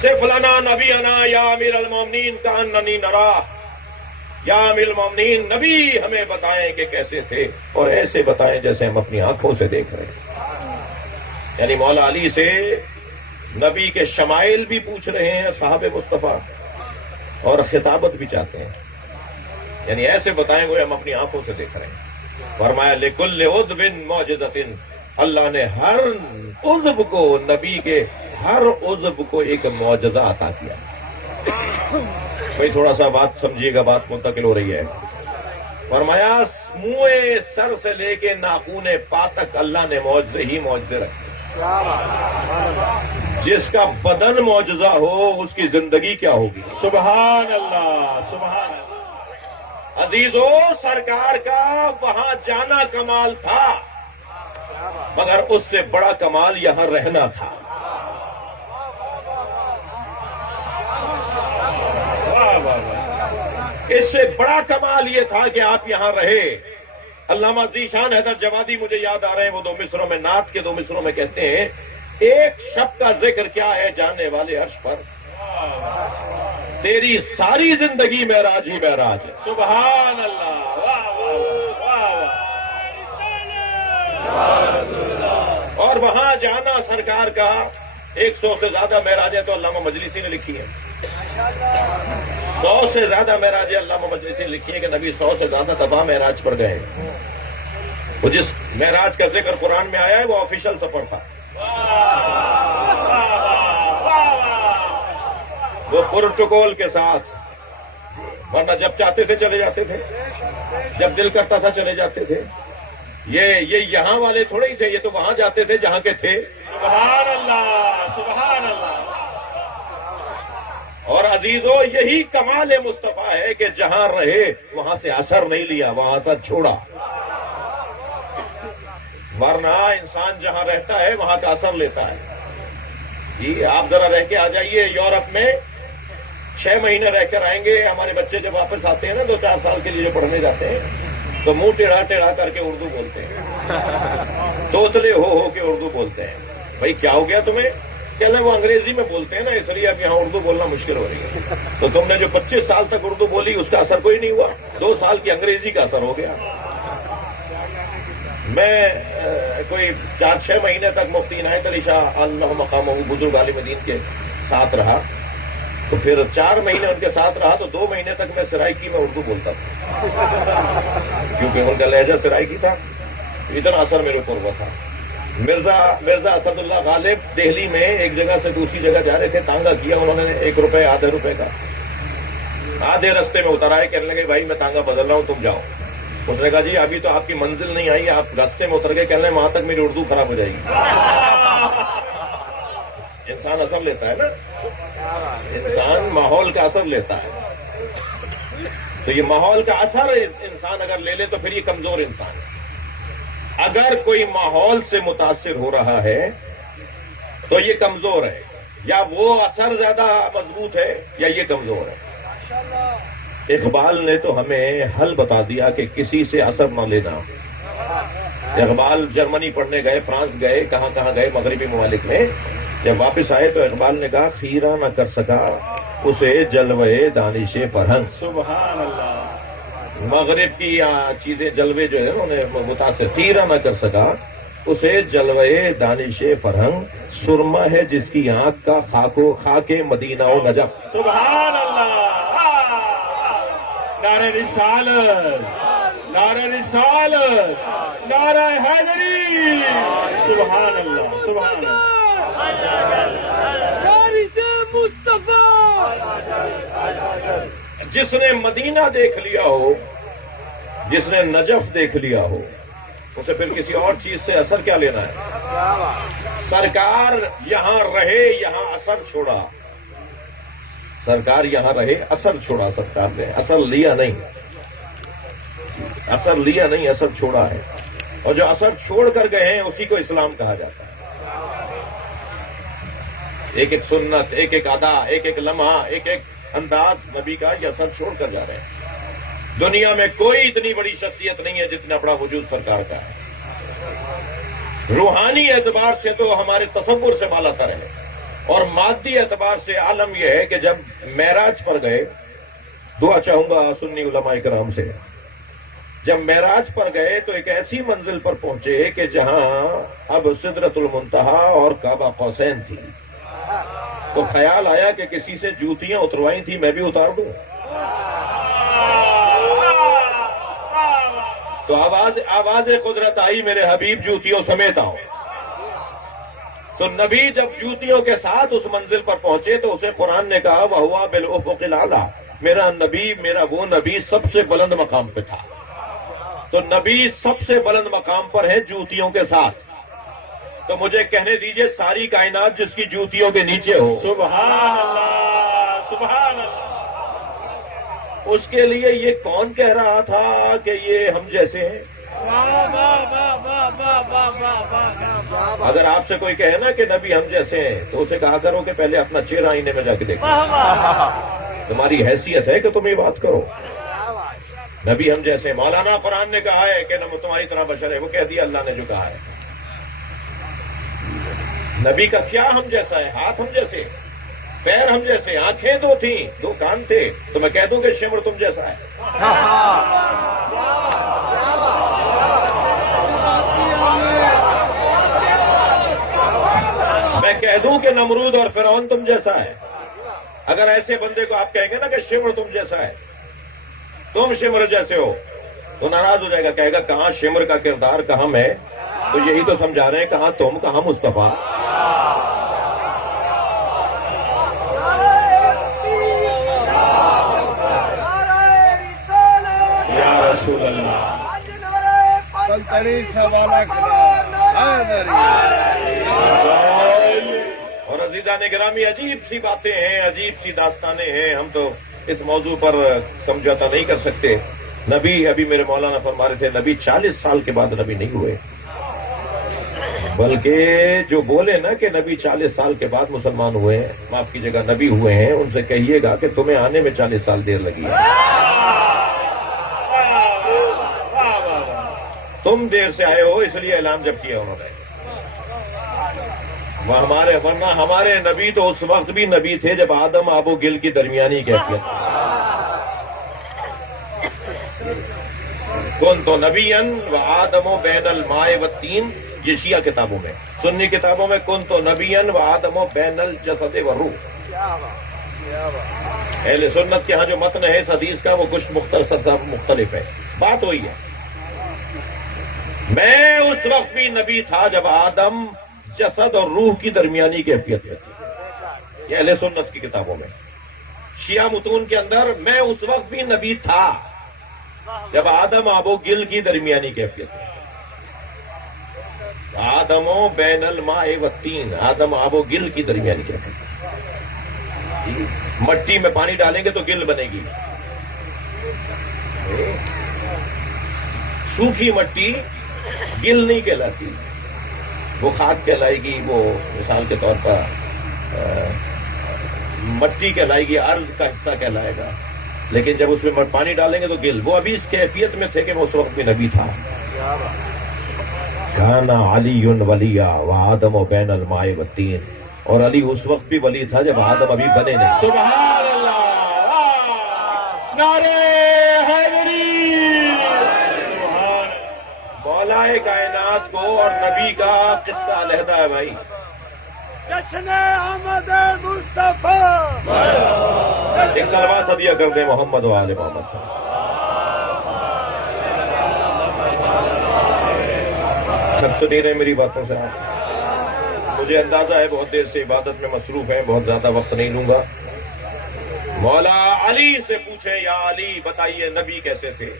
صف لنا نبینا یا امیر المومنین کأننی نراہ. یا امیر المومنین نبی ہمیں بتائیں کہ کیسے تھے، اور ایسے بتائیں جیسے ہم اپنی آنکھوں سے دیکھ رہے ہیں. یعنی مولا علی سے نبی کے شمائل بھی پوچھ رہے ہیں صحابہ مصطفیٰ، اور خطابت بھی چاہتے ہیں. یعنی ایسے بتائیں گے ہم اپنی آنکھوں سے دیکھ رہے ہیں. فرمایا لِكُلِّ عُضْوٍ مُعْجِزَةٍ، اللہ نے ہر عضو کو، نبی کے ہر عضو کو ایک معجزہ عطا کیا. بھائی تھوڑا سا بات سمجھیے گا، بات منتقل ہو رہی ہے. فرمایا منہ سر سے لے کے ناخن پا تک اللہ نے معجزے ہی معجزے رکھے. جس کا بدن معجزہ ہو اس کی زندگی کیا ہوگی؟ سبحان اللہ، سبحان اللہ. عزیزو، سرکار کا وہاں جانا کمال تھا، مگر اس سے بڑا کمال یہاں رہنا تھا. اس سے بڑا کمال یہ تھا کہ آپ یہاں رہے. علامہ ذیشان حیدر جوادی مجھے یاد آ رہے ہیں، وہ 2 مصروں میں، نعت کے 2 مصروں میں کہتے ہیں ایک شب کا ذکر کیا ہے جانے والے عرش پر، تیری ساری زندگی معراج ہی معراج ہے. سبحان اللہ، واہ واہ واہ واہ. اور وہاں جانا سرکار کا 100 سے زیادہ معراجیں تو علامہ مجلسی نے لکھی ہیں. 100 سے زیادہ معراجیں علامہ مجلسی نے لکھی ہیں کہ نبی 100 سے زیادہ دفعہ معراج پر گئے. وہ جس معراج کا ذکر قرآن میں آیا ہے وہ آفیشل سفر تھا، وہ پروٹوکول کے ساتھ، ورنہ جب چاہتے تھے چلے جاتے تھے، جب دل کرتا تھا چلے جاتے تھے. یہ یہاں والے تھوڑے ہی تھے، یہ تو وہاں جاتے تھے جہاں کے تھے. سبحان اللہ، سبحان اللہ. اور عزیزو، یہی کمال مصطفیٰ ہے کہ جہاں رہے وہاں سے اثر نہیں لیا، وہاں اثر چھوڑا. ورنہ انسان جہاں رہتا ہے وہاں کا اثر لیتا ہے. جی آپ ذرا رہ کے آ جائیے یورپ میں، 6 مہینے رہ کر آئیں گے. ہمارے بچے جب واپس آتے ہیں نا 2-4 سال کے لیے پڑھنے جاتے ہیں تو منہ ٹیڑھا ٹیڑھا کر کے اردو بولتے ہیں، توتلے ہو کے اردو بولتے ہیں. بھائی کیا ہو گیا تمہیں؟ کہنا وہ انگریزی میں بولتے ہیں نا، اس لیے اب یہاں اردو بولنا مشکل ہو رہی ہے. تو تم نے جو 25 سال تک اردو بولی اس کا اثر کوئی نہیں ہوا، 2 سال کی انگریزی کا اثر ہو گیا. میں کوئی 4-6 مہینے تک مفتی عنایت علی شاہ اللہ مقامہ بزرگ عالم دین کے ساتھ رہا، تو پھر 4 مہینے ان کے ساتھ رہا تو 2 مہینے تک میں سرائکی میں اردو بولتا تھا، کیونکہ ان کا لہجہ سرائکی تھا. اتنا اثر میرے اوپر ہوا تھا. مرزا اسد اللہ غالب دہلی میں ایک جگہ سے دوسری جگہ جا رہے تھے، تانگا کیا انہوں نے 1 روپے آدھے روپے کا. آدھے رستے میں اتر آئے، کہنے لگے بھائی میں تانگا بدل رہا ہوں تم جاؤ. اس نے کہا جی ابھی تو آپ کی منزل نہیں آئی، آپ راستے میں اتر گئے، کہنے لگے وہاں تک میری اردو خراب ہو جائے گی. انسان اثر لیتا ہے نا، انسان ماحول کا اثر لیتا ہے. تو یہ ماحول کا اثر انسان اگر لے لے تو پھر یہ کمزور انسان ہے. اگر کوئی ماحول سے متاثر ہو رہا ہے تو یہ کمزور ہے، یا وہ اثر زیادہ مضبوط ہے یا یہ کمزور ہے. اقبال نے تو ہمیں حل بتا دیا کہ کسی سے اثر نہ لینا. اقبال جرمنی پڑھنے گئے، فرانس گئے، کہاں کہاں گئے مغربی ممالک میں. جب واپس آئے تو اقبال نے کہا خیرہ نہ کر سکا اسے جلوے دانش فرہنگ. سبحان اللہ. مغرب کی چیزیں جلوے جو ہے انہیں متاثر، خیرہ نہ کر سکا اسے جلوے دانش فرہنگ. سرما ہے جس کی آنکھ کا خاک مدینہ و نجف. سبحان اللہ. نعرہ رسالت، نعرہ رسالت، نعرہ حیدری. سبحان اللہ، سبحان اللہ. جس نے مدینہ دیکھ لیا ہو، جس نے نجف دیکھ لیا ہو، اسے پھر کسی اور چیز سے اثر کیا لینا ہے؟ سرکار یہاں رہے، یہاں اثر چھوڑا. سرکار یہاں رہے، اثر چھوڑا. سرکار نے اثر لیا نہیں، اثر لیا نہیں، اثر چھوڑا ہے. اور جو اثر چھوڑ کر گئے ہیں اسی کو اسلام کہا جاتا ہے. ایک ایک سنت، ایک ایک ادا، ایک ایک لمحہ، ایک ایک انداز نبی کا یہ اثر چھوڑ کر جا رہے ہیں. دنیا میں کوئی اتنی بڑی شخصیت نہیں ہے جتنا بڑا وجود سرکار کا ہے. روحانی اعتبار سے تو ہمارے تصور سے بالا تر ہے، اور مادی اعتبار سے عالم یہ ہے کہ جب معراج پر گئے، دعا چاہوں گا سنی علماء کرام سے، جب معراج پر گئے تو ایک ایسی منزل پر پہنچے کہ جہاں اب سدرۃ المنتہا اور کعبہ قوسین تھی، تو خیال آیا کہ کسی سے جوتیاں اتروائی تھی، میں بھی اتار دوں. تو آواز قدرت آئی، میرے حبیب جوتیوں سمیت آؤ. تو نبی جب جوتیوں کے ساتھ اس منزل پر پہنچے تو اسے قرآن نے کہا وَهُوَ بِالْأُفُقِ الْأَعْلَىٰ، میرا نبی، میرا وہ نبی سب سے بلند مقام پہ تھا. تو نبی سب سے بلند مقام پر ہے جوتیوں کے ساتھ. تو مجھے کہنے دیجئے ساری کائنات جس کی جوتیوں کے نیچے ہو، سبحان اللہ، سبحان اللہ. اس کے لیے یہ کون کہہ رہا تھا کہ یہ ہم جیسے ہیں؟ اگر آپ سے کوئی کہے نا کہ نبی ہم جیسے ہیں تو اسے کہا کرو کہ پہلے اپنا چہرہ آئینے میں جا کے دیکھو. تمہاری حیثیت ہے کہ تم یہ بات کرو. نبی ہم جیسے ہیں. مولانا قرآن نے کہا ہے کہ تمہاری طرح بشر ہے، وہ کہہ دیا اللہ نے جو کہا ہے. نبی کا کیا ہم جیسا ہے؟ ہاتھ ہم جیسے، پیر ہم جیسے، آنکھیں دو تھیں، دو کان تھے. تو میں کہہ دوں کہ شمر تم جیسا ہے؟ میں کہہ دوں کہ نمرود اور فرعون تم جیسا ہے؟ اگر ایسے بندے کو آپ کہیں گے نا کہ شمر تم جیسا ہے، تم شمر جیسے ہو، تو ناراض ہو جائے گا، کہے گا کہاں شمر کا کردار کہاں میں؟ تو یہی تو سمجھا رہے ہیں، کہاں تم، کہاں مصطفیٰ. یا رسول اللہ. اور عزیزان گرامی، عجیب سی باتیں ہیں، عجیب سی داستانیں ہیں. ہم تو اس موضوع پر سمجھوتا نہیں کر سکتے. نبی، ابھی میرے مولانا فرما رہے تھے، نبی 40 سال کے بعد نبی نہیں ہوئے. بلکہ جو بولے نا کہ نبی 40 سال کے بعد مسلمان ہوئے ہیں، معاف کیجیے گا نبی ہوئے ہیں، ان سے کہیے گا کہ تمہیں آنے میں 40 سال دیر لگی ہے. تم دیر سے آئے ہو، اس لیے اعلان جب کیا انہوں نے. ورنہ ہمارے نبی تو اس وقت بھی نبی تھے جب آدم آب و گل کی درمیانی کیفیت. کون تو نبیًا و آدم و بین الماء والتین، یہ شیعہ کتابوں میں. سنی کتابوں میں کون تو نبیًا و آدم و بین الجسد والروح. اہل سنت کے ہاں جو متن ہے اس حدیث کا وہ کچھ مختلف ہے. بات وہی ہے. میں اس وقت بھی نبی تھا جب آدم جسد اور روح کی درمیانی کیفیت میں تھی. یہ اہل سنت کی کتابوں میں. شیعہ متون کے اندر میں اس وقت بھی نبی تھا جب آدم آب و گل کی درمیانی کیفیت میں. آدم و بین الماء والتین، آدم آب و گل کی درمیانی کیفیت. مٹی میں پانی ڈالیں گے تو گل بنے گی. سوکھی مٹی گل نہیں کہلاتی، وہ خاک کہلائے گی. وہ مثال کے طور پر مٹی کہلائے گی، ارض کا حصہ کہلائے گا. لیکن جب اس میں پانی ڈالیں گے تو گل. وہ ابھی اس کیفیت میں تھے کہ وہ اس وقت بھی نبی تھا. کان علی ولی و آدم و بین الماء والتین، اور علی اس وقت بھی ولی تھا جب آدم ابھی بنے نہیں. سبحان اللہ، نعرہ حیدری. مولا کائنات کو اور نبی کا قصہ علیحدہ ہے بھائی. جشن احمد مصطفیٰ. ایک صلوات ہدیہ کر دیں محمد و آل محمد. تھک تو نہیں رہے میری باتوں سے؟ مجھے اندازہ ہے بہت دیر سے عبادت میں مصروف ہیں، بہت زیادہ وقت نہیں لوں گا. مولا علی سے پوچھیں، یا علی بتائیے نبی کیسے تھے؟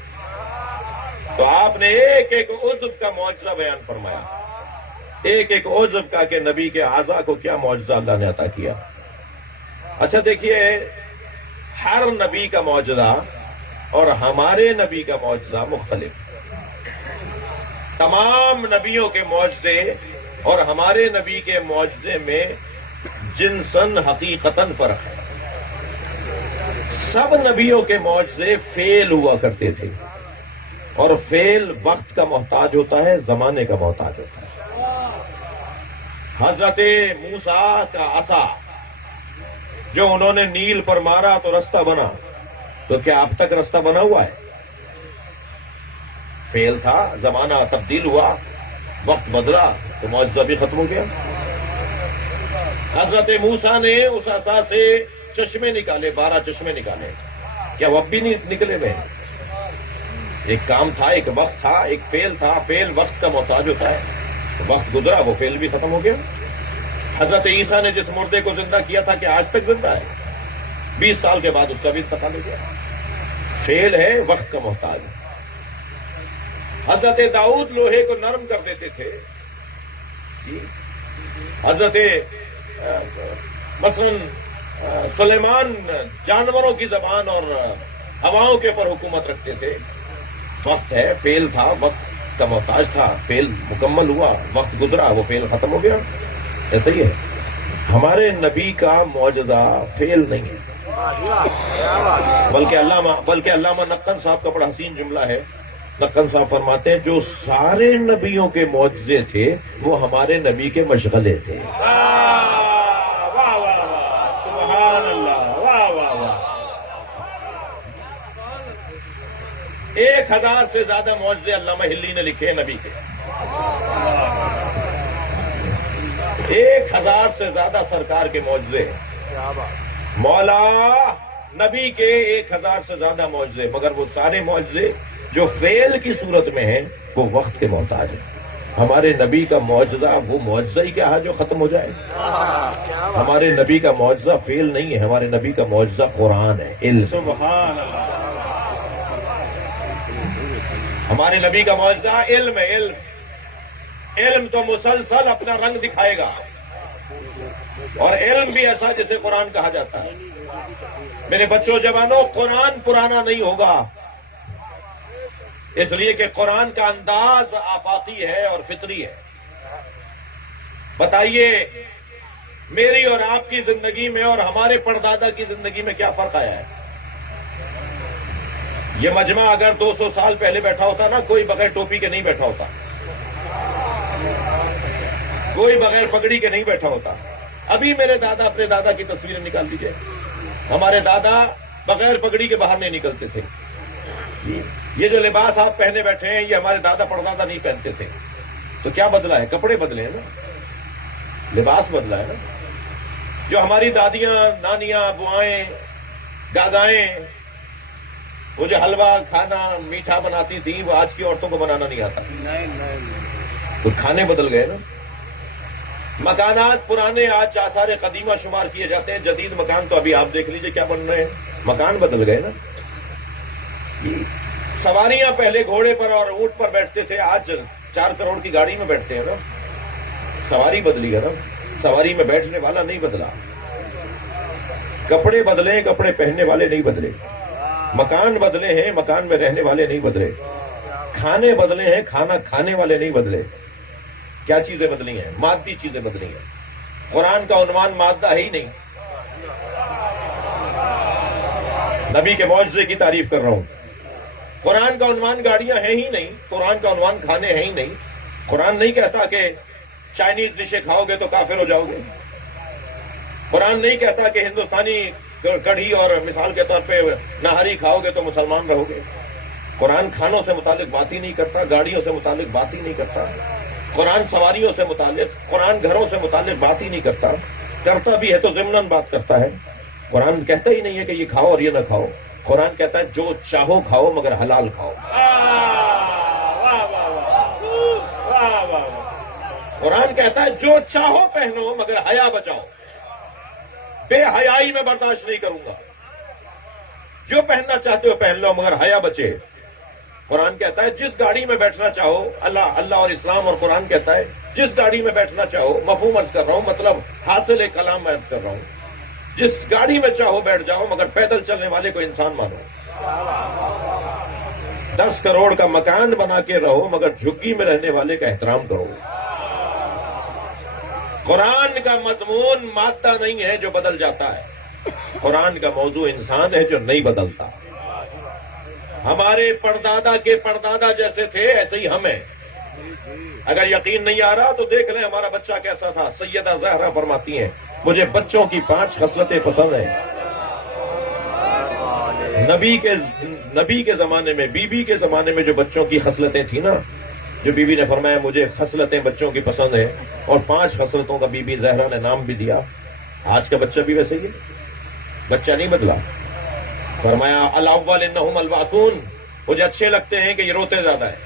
تو آپ نے ایک ایک عضو کا معجزہ بیان فرمایا، ایک ایک عضو کا کہ نبی کے اعضاء کو کیا معجزہ اللہ نے عطا کیا. اچھا دیکھیے، ہر نبی کا معجزہ اور ہمارے نبی کا معجزہ مختلف. تمام نبیوں کے معجزے اور ہمارے نبی کے معجزے میں جنساً حقیقتاً فرق ہے. سب نبیوں کے معجزے فیل ہوا کرتے تھے، اور فیل وقت کا محتاج ہوتا ہے، زمانے کا محتاج ہوتا ہے۔ حضرت موسیٰ کا عصا جو انہوں نے نیل پر مارا تو رستہ بنا، تو کیا اب تک رستہ بنا ہوا ہے؟ فیل تھا، زمانہ تبدیل ہوا، وقت بدلا تو معجزہ بھی ختم ہو گیا۔ حضرت موسیٰ نے اس عصا سے چشمے نکالے، 12 چشمے نکالے، کیا وہ اب بھی نہیں نکلے ہوئے؟ ایک کام تھا، ایک وقت تھا، ایک فیل تھا، فیل وقت کا محتاج ہوتا ہے، وقت گزرا وہ فیل بھی ختم ہو گیا۔ حضرت عیسیٰ نے جس مردے کو زندہ کیا تھا کہ آج تک زندہ ہے، 20 سال کے بعد اس کا بھی انتقال ہو گیا۔ فیل ہے، وقت کا محتاج ہے۔ حضرت داؤد لوہے کو نرم کر دیتے تھے، حضرت مثلا سلیمان جانوروں کی زبان اور ہواؤں کے اوپر حکومت رکھتے تھے۔ وقت ہے، فیل تھا، وقت کا محتاج تھا، فیل مکمل ہوا، وقت گزرا، وہ فیل ختم ہو گیا۔ ایسا ہی ہے، ہمارے نبی کا معجزہ فیل نہیں ہے، بلکہ علامہ نقن صاحب کا بڑا حسین جملہ ہے۔ نقن صاحب فرماتے ہیں جو سارے نبیوں کے معجزے تھے وہ ہمارے نبی کے مشغلے تھے۔ سبحان اللہ، واہ واہ واہ۔ 1000 سے زیادہ معجزے علامہ ہلی نے لکھے ہیں نبی کے، 1000 سے زیادہ سرکار کے معجزے، مولا نبی کے 1000 سے زیادہ معجزے، مگر وہ سارے معجزے جو فعل کی صورت میں ہیں وہ وقت کے محتاج ہیں۔ ہمارے نبی کا معجزہ وہ معجزہ ہی کیا ہے جو ختم ہو جائے؟ ہمارے نبی کا معجزہ فعل نہیں ہے، ہمارے نبی کا معجزہ قرآن ہے، علم۔ سبحان اللہ۔ ہمارے نبی کا معجزہ علم ہے، علم۔ علم تو مسلسل اپنا رنگ دکھائے گا، اور علم بھی ایسا جسے قرآن کہا جاتا ہے۔ میرے بچوں جوانوں، قرآن پرانا نہیں ہوگا، اس لیے کہ قرآن کا انداز آفاقی ہے اور فطری ہے۔ بتائیے میری اور آپ کی زندگی میں اور ہمارے پردادا کی زندگی میں کیا فرق آیا ہے؟ یہ مجمع اگر 200 سال پہلے بیٹھا ہوتا نا، کوئی بغیر ٹوپی کے نہیں بیٹھا ہوتا، کوئی بغیر پگڑی کے نہیں بیٹھا ہوتا۔ ابھی میرے دادا اپنے دادا کی تصویریں نکال لیجئے، ہمارے دادا بغیر پگڑی کے باہر نہیں نکلتے تھے۔ یہ جو لباس آپ پہنے بیٹھے ہیں یہ ہمارے دادا پردادا نہیں پہنتے تھے۔ تو کیا بدلا ہے؟ کپڑے بدلے ہیں نا، لباس بدلا ہے نا۔ جو ہماری دادیاں، نانیاں، بوائیں، دادائیں وہ جو حلوہ کھانا میٹھا بناتی تھیں وہ آج کی عورتوں کو بنانا نہیں آتا۔ تو کھانے بدل گئے نا۔ مکانات پرانے آج آثار قدیمہ شمار کیے جاتے ہیں، جدید مکان تو ابھی آپ دیکھ لیجئے کیا بن رہے ہیں، مکان بدل گئے نا۔ سواریاں پہلے گھوڑے پر اور اونٹ پر بیٹھتے تھے، آج 4 کروڑ کی گاڑی میں بیٹھتے ہیں نا۔ سواری بدلی ہے نا، سواری میں بیٹھنے والا نہیں بدلا۔ کپڑے بدلے، کپڑے پہننے والے نہیں بدلے۔ مکان بدلے ہیں، مکان میں رہنے والے نہیں بدلے۔ کھانے بدلے ہیں، کھانا کھانے والے نہیں بدلے۔ کیا چیزیں بدلی ہیں؟ مادی چیزیں بدلی ہیں۔ قرآن کا عنوان مادہ ہے ہی نہیں۔ نبی کے معجزے کی تعریف کر رہا ہوں۔ قرآن کا عنوان گاڑیاں ہیں ہی نہیں، قرآن کا عنوان کھانے ہیں ہی نہیں۔ قرآن نہیں کہتا کہ چائنیز ڈشیں کھاؤ گے تو کافر ہو جاؤ گے۔ قرآن نہیں کہتا کہ ہندوستانی کڑھی اور مثال کے طور پہ نہاری کھاؤ گے تو مسلمان رہو گے۔ قرآن کھانوں سے متعلق بات ہی نہیں کرتا، گاڑیوں سے متعلق بات ہی نہیں کرتا۔ قرآن سواریوں سے متعلق، قرآن گھروں سے متعلق بات ہی نہیں کرتا۔ کرتا بھی ہے تو ضمناً بات کرتا ہے۔ قرآن کہتا ہی نہیں ہے کہ یہ کھاؤ اور یہ نہ کھاؤ۔ قرآن کہتا ہے جو چاہو کھاؤ مگر حلال کھاؤ۔ قرآن کہتا ہے جو چاہو پہنو مگر حیا بچاؤ۔ بے حیائی میں برداشت نہیں کروں گا۔ جو پہننا چاہتے ہو پہن لو مگر حیا بچے۔ قرآن کہتا ہے جس گاڑی میں بیٹھنا چاہو، اللہ اور اسلام اور قرآن کہتا ہے جس گاڑی میں بیٹھنا چاہو، مفہوم عرض کر رہا ہوں، مطلب حاصل کلام میں عرض کر رہا ہوں، جس گاڑی میں چاہو بیٹھ جاؤ مگر پیدل چلنے والے کو انسان مانو۔ 10 کروڑ کا مکان بنا کے رہو مگر جھگی میں رہنے والے کا احترام کرو۔ قرآن کا مضمون مادہ نہیں ہے جو بدل جاتا ہے، قرآن کا موضوع انسان ہے جو نہیں بدلتا. ہمارے پردادا کے پردادا جیسے تھے ایسے ہی ہم ہیں. اگر یقین نہیں آ رہا تو دیکھ لیں ہمارا بچہ کیسا تھا. سیدہ زہرا فرماتی ہیں مجھے بچوں کی 5 خصلتیں پسند ہیں. نبی کے زمانے میں، بی بی کے زمانے میں جو بچوں کی خصلتیں تھیں نا، جو بی بی نے فرمایا مجھے خصلتیں بچوں کی پسند ہیں، اور 5 خصلتوں کا بی بی زہرا نے نام بھی دیا. آج کا بچہ بھی ویسے ہی، بچہ نہیں بدلا. فرمایا الاول انہم الواقون، مجھے اچھے لگتے ہیں کہ یہ روتے زیادہ ہیں.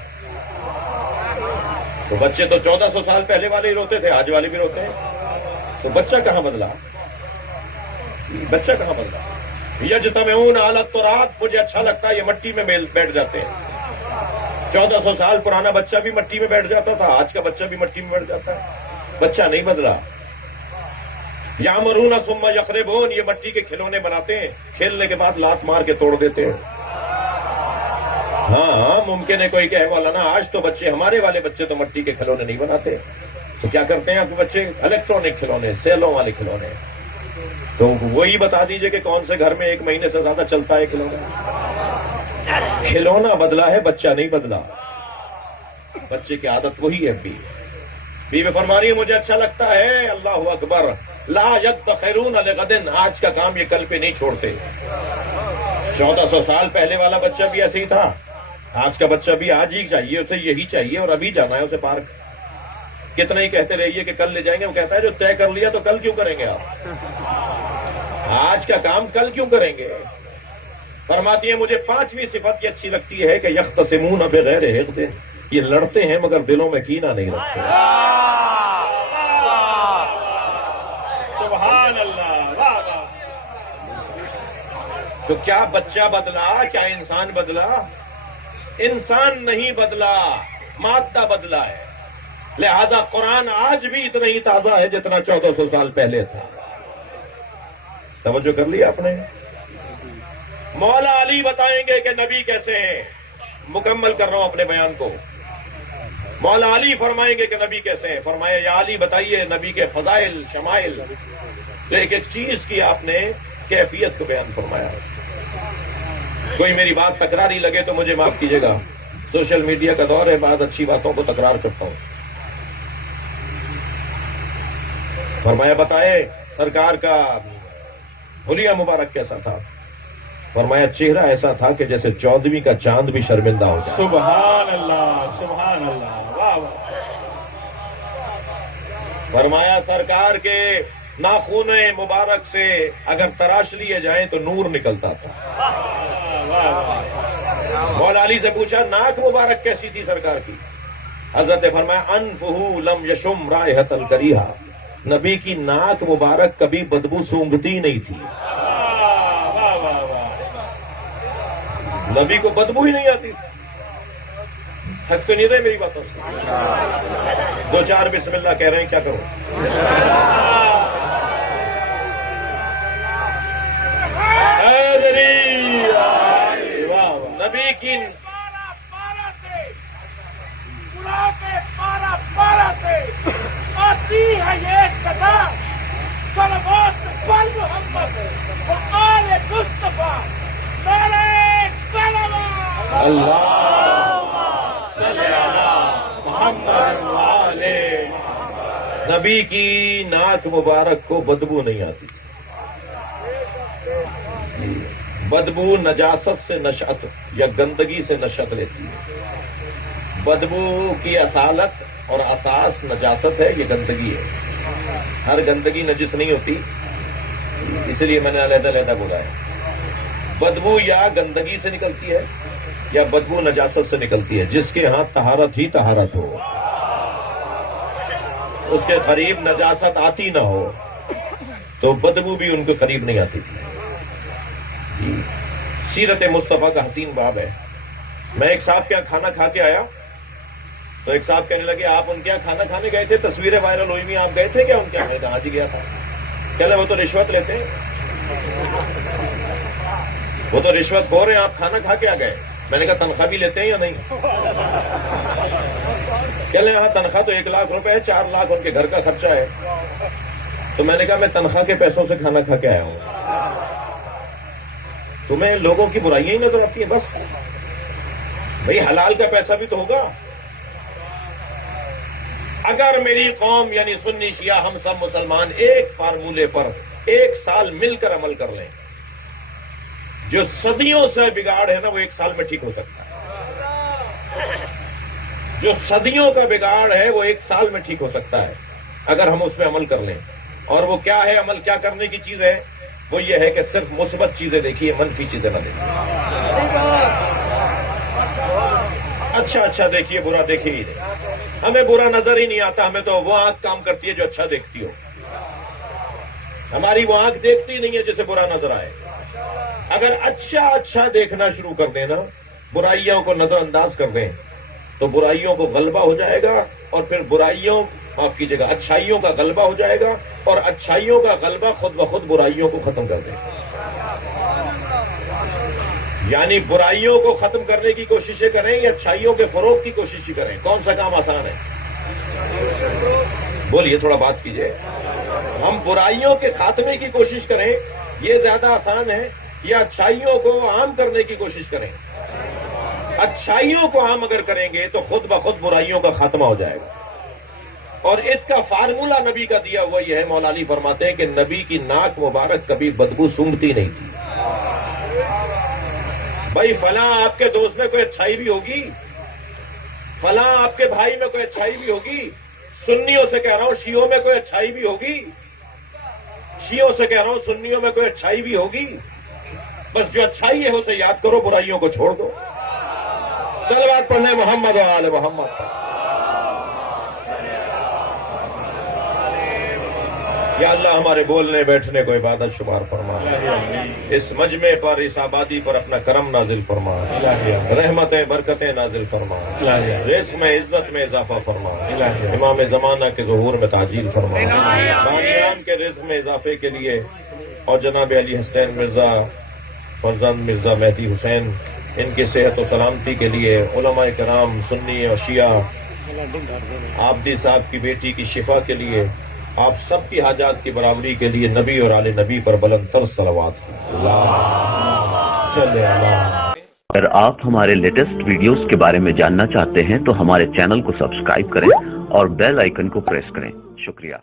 تو بچے تو 1400 سال پہلے والے ہی روتے تھے، آج والے بھی روتے ہیں. تو بچہ کہاں بدلا؟ بچہ کہاں بدلا؟ یجتمعون علی التراب، مجھے اچھا لگتا ہے یہ مٹی میں بیٹھ جاتے ہیں. 1400 سال پرانا بچہ بھی مٹی میں بیٹھ جاتا تھا، آج کا بچہ بھی مٹی میں بیٹھ جاتا ہے. بچہ نہیں بدلا. یامرون ثم یخربون، یہ مٹی کے کھلونے بناتے ہیں، کھیلنے کے بعد لات مار کے توڑ دیتے ہیں. ہاں ممکن ہے کوئی کہے مولانا آج تو بچے، ہمارے والے بچے تو مٹی کے کھلونے نہیں بناتے. تو کیا کرتے ہیں آپ کے بچے؟ الیکٹرانک کھلونے، سیلوں والے کھلونے. تو وہی بتا دیجئے کہ کون سے گھر میں 1 مہینے سے زیادہ چلتا ہے کھلونا. کھلونا بدلا ہے، بچہ نہیں بدلا. بچے کی عادت وہی ہے. بیوی فرما رہی ہے مجھے اچھا لگتا ہے. اللہ اکبر. لا یدخرون لغد، آج کا کام یہ کل پہ نہیں چھوڑتے. 1400 سال پہلے والا بچہ بھی ایسے ہی تھا، آج کا بچہ بھی آج ہی چاہیے، اسے یہی چاہیے اور ابھی جانا ہے اسے پارک. کتنا ہی کہتے رہیے کہ کل لے جائیں گے، وہ کہتا ہے جو طے کر لیا تو کل کیوں کریں گے آپ؟ آج کا کام کل کیوں کریں گے؟ فرماتی ہے مجھے 5ویں صفت یہ اچھی لگتی ہے کہ یختصمون بغیر حقد، یہ لڑتے ہیں مگر دلوں میں کینہ نہیں رکھتے. سبحان اللہ. تو کیا بچہ بدلا؟ کیا انسان بدلا؟ انسان نہیں بدلا، مادہ بدلا ہے. لہذا قرآن آج بھی اتنا ہی تازہ ہے جتنا 1400 سال پہلے تھا. توجہ کر لیا آپ نے؟ مولا علی بتائیں گے کہ نبی کیسے ہیں. مکمل کر رہا ہوں اپنے بیان کو. مولا علی فرمائیں گے کہ نبی کیسے ہیں. فرمایا یا علی بتائیے نبی کے فضائل، شمائل. ایک ایک چیز کی آپ نے کیفیت کو بیان فرمایا. کوئی میری بات تکراری لگے تو مجھے معاف کیجیے گا، سوشل میڈیا کا دور ہے، بعض اچھی باتوں کو تکرار کرتا ہوں. فرمایا بتائے سرکار کا حلیہ مبارک کیسا تھا. فرمایا چہرہ ایسا تھا کہ جیسے 14ویں کا چاند بھی شرمندہ ہو جائے. سبحان اللہ، سبحان اللہ. واہ واہ. فرمایا سرکار کے ناخون مبارک سے اگر تراش لیے جائیں تو نور نکلتا تھا. مولا علی سے پوچھا ناک مبارک کیسی تھی سرکار کی؟ حضرت نے فرمایا انفہ لم یشم رائحۃ الکریہہ، نبی کی ناک مبارک کبھی بدبو سونگھتی نہیں تھی. نبی کو بدبو ہی نہیں آتی تھی. تھک تو نہیں رہے میری باتوں سے؟ 2-4 بسم اللہ کہہ رہے ہیں، کیا کروں؟ نبی کی پارا سے آتی ہے یہ صدا، صلوات پر محمد و آل مصطفیٰ. نعرہ صلوات. اللہم صلی علی محمد و آل محمد. نبی کی ناک مبارک کو بدبو نہیں آتی تھی. بدبو نجاست سے نشأت یا گندگی سے نشأت لیتی ہے. بدبو کی اصالت اور اساس نجاست ہے، یہ گندگی ہے. ہر گندگی نجس نہیں ہوتی، اس لیے میں نے علیحدہ علیحدہ بولا ہے. بدبو یا گندگی سے نکلتی ہے یا بدبو نجاست سے نکلتی ہے. جس کے ہاں طہارت ہی طہارت ہو، اس کے قریب نجاست آتی نہ ہو تو بدبو بھی ان کے قریب نہیں آتی تھی. سیرت مصطفیٰ کا حسین باب ہے. میں ایک صاحب کے یہاں کھانا کھا کے آیا تو ایک صاحب کہنے لگے آپ ان کے یہاں کھانا کھانے گئے تھے، تصویریں وائرل ہوئی ہوئی، آپ گئے تھے کیا ان کے یہاں؟ میں نے کہا ہاں جی گیا تھا. کہنے وہ تو رشوت لیتے ہیں، وہ تو رشوت خور ہیں، آپ کھانا کھا کے آ گئے. میں نے کہا تنخواہ بھی لیتے ہیں یا نہیں؟ کہنے ہاں تنخواہ تو 1 لاکھ روپے ہے، 4 لاکھ ان کے گھر کا خرچہ ہے. تو میں نے کہا میں تنخواہ کے پیسوں سے کھانا کھا کے آیا ہوں. تمہیں لوگوں کی برائیاں ہی نظر آتی ہیں بس. بھئی حلال کا پیسہ بھی تو ہوگا. اگر میری قوم یعنی سنی شیعہ ہم سب مسلمان ایک فارمولے پر 1 سال مل کر عمل کر لیں، جو صدیوں سے بگاڑ ہے نا وہ 1 سال میں ٹھیک ہو سکتا ہے. جو صدیوں کا بگاڑ ہے وہ 1 سال میں ٹھیک ہو سکتا ہے اگر ہم اس پہ عمل کر لیں. اور وہ کیا ہے عمل، کیا کرنے کی چیز ہے؟ وہ یہ ہے کہ صرف مثبت چیزیں دیکھیے، منفی چیزیں نہ دیکھیے. اچھا دیکھیے، برا دیکھیے ہی نہیں. ہمیں برا نظر ہی نہیں آتا، ہمیں تو وہ آنکھ کام کرتی ہے جو اچھا دیکھتی ہو. ہماری وہ آنکھ دیکھتی نہیں ہے جسے برا نظر آئے. اگر اچھا دیکھنا شروع کر دیں نا، برائیوں کو نظر انداز کر دیں، تو برائیوں کو غلبہ ہو جائے گا. اور پھر معاف کیجیے گا، اچھائیوں کا غلبہ ہو جائے گا، اور اچھائیوں کا غلبہ خود بخود برائیوں کو ختم کر دے گا. یعنی برائیوں کو ختم کرنے کی کوششیں کریں یا اچھائیوں کے فروغ کی کوشش کریں، کون سا کام آسان ہے؟ بولیے، تھوڑا بات کیجیے. ہم برائیوں کے خاتمے کی کوشش کریں یہ زیادہ آسان ہے یا اچھائیوں کو عام کرنے کی کوشش کریں؟ اچھائیوں کو عام اگر کریں گے تو خود بخود برائیوں کا خاتمہ ہو جائے گا. اور اس کا فارمولہ نبی کا دیا ہوا یہ ہے. مولا علی فرماتے ہیں کہ نبی کی ناک مبارک کبھی بدبو سونگتی نہیں تھی. بھائی فلاں آپ کے دوست میں کوئی اچھائی بھی ہوگی، فلاں آپ کے بھائی میں کوئی اچھائی بھی ہوگی. سنیوں سے کہہ رہا ہوں شیعوں میں کوئی اچھائی بھی ہوگی، شیعوں سے کہہ رہا ہوں سنیوں میں کوئی اچھائی بھی ہوگی. بس جو اچھائی ہے اسے یاد کرو، برائیوں کو چھوڑ دو. صلوات پڑھنے محمد و آل محمد. یا اللہ ہمارے بولنے بیٹھنے کو عبادت شمار فرما. اس مجمع پر، اس آبادی پر اپنا کرم نازل فرما، رحمتیں برکتیں نازل فرما، رزق میں عزت میں اضافہ فرما، امام زمانہ کے ظہور میں تعجیل فرما، بانیان کے رزق میں اضافے کے لیے، اور جناب علی حسین مرزا فرزند مرزا مہدی حسین ان کی صحت و سلامتی کے لیے، علماء کرام سنی اور شیعہ، عابدی صاحب کی بیٹی کی شفا کے لیے، آپ سب کی حاجات کی برابری کے لیے نبی اور آل نبی پر بلند تر صلوات. اگر آپ ہمارے لیٹسٹ ویڈیوز کے بارے میں جاننا چاہتے ہیں تو ہمارے چینل کو سبسکرائب کریں اور بیل آئیکن کو پریس کریں. شکریہ.